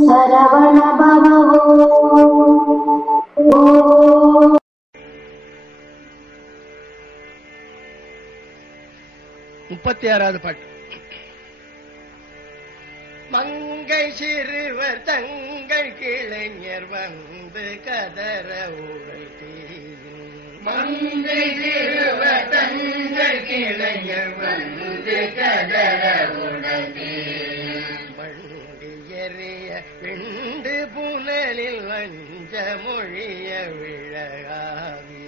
சரவண பவோ முப்பத்தி ஆறாவது பாட்டு. மங்கை சிறுவர் தங்கள் கிளைஞர் வந்து கதற உழைத்தி மங்கை சிறுவர் தங்கள் கிளைஞர் வந்து கதற வஞ்ச மொழிய விழகாவி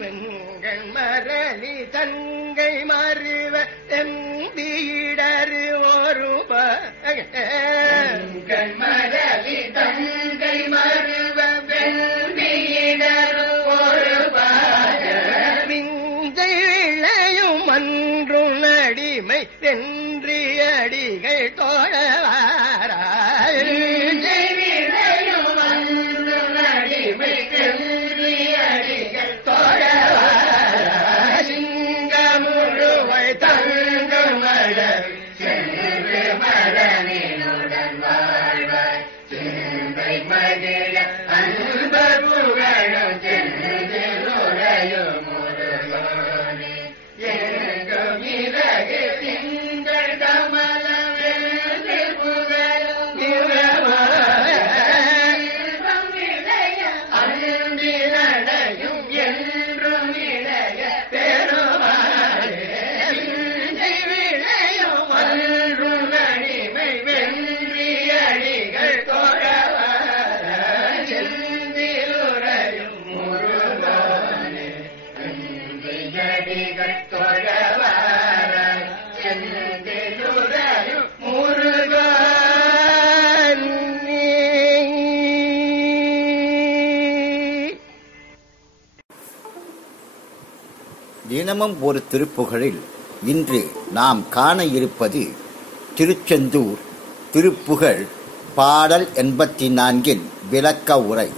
வெண்கள் மரளி தங்கை மறுவ எம்பிடரு ஒரு கண் मदे தினமும் ஒரு திருப்புகழில் இன்று நாம் காண இருப்பது திருச்செந்தூர் திருப்புகழ் பாடல் எண்பத்தி நான்கின் விளக்க உரை.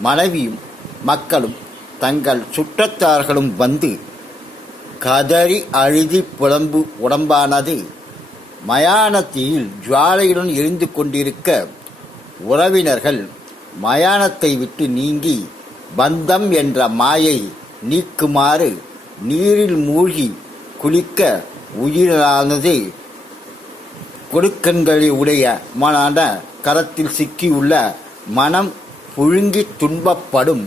மனைவியும் மக்களும் தங்கள் சுற்றத்தார்களும் வந்து கதறி அழுதி புலம்பு உடம்பானது மயானத்தில் ஜுவாலையுடன் எரிந்து கொண்டிருக்க உறவினர்கள் மயானத்தை விட்டு நீங்கி பந்தம் என்ற மாயை நீக்குமாறு நீரில் மூழ்கி குளிக்க உயிரானது கொடுக்கண்களை உடைய மனான கரத்தில் சிக்கியுள்ள மனம் புழுங்கி துன்பப்படும்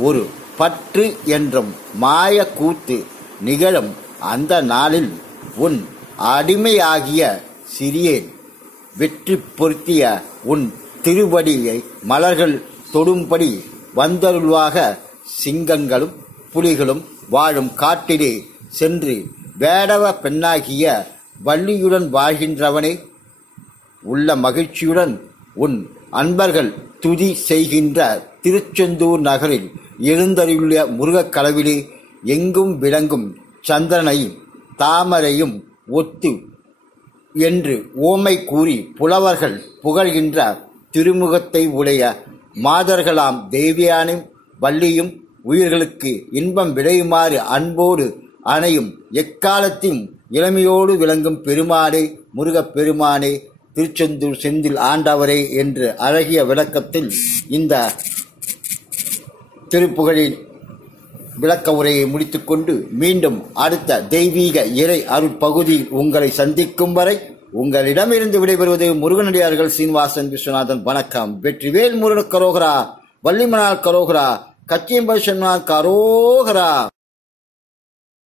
ஒரு பற்று என்றும் மாய கூத்து நிகழும் அந்த நாளில் உன் அடிமையாகிய சிறியேன் வெற்றி பொருத்திய உன் திருவடியை மலர்கள் தொடும்படி வந்தருள்வாக. சிங்கங்களும் புலிகளும் வாழும் காட்டிலே சென்று வேடவ பெண்ணாகிய வள்ளியுடன் வாழ்கின்றவனே. உள்ள மகிழ்ச்சியுடன் உன் அன்பர்கள் துதி செய்கின்ற திருச்செந்தூர் நகரில் எழுந்தருளிய முருகக்கலவிலே எங்கும் விளங்கும் சந்திரனையும் தாமரையும் ஒத்து என்று ஓமை கூறி புலவர்கள் புகழ்கின்ற திருமுகத்தை உடைய மாதர்களாம் தேவியானும் வள்ளியும் உயிர்களுக்கு இன்பம் விளையுமாறு அன்போடு அணையும். எக்காலத்தையும் இளமையோடு விளங்கும் பெருமானே முருகப் பெருமானே திருச்செந்தூர் செந்தில் ஆண்டவரே என்று அழகிய விளக்கத்தில் இந்த திருப்புகழின் விளக்க உரையை முடித்துக்கொண்டு மீண்டும் அடுத்த தெய்வீக இறை அருட்பகுதியில் உங்களை சந்திக்கும் வரை உங்களிடமிருந்து விடைபெறுவது முருகனடியார்கள் சீனிவாசன் விஸ்வநாதன். வணக்கம். வெற்றிவேல் முருகன் கரோகரா வள்ளிமனால் கரோகரா கச்சியம்பல் கரோகரா.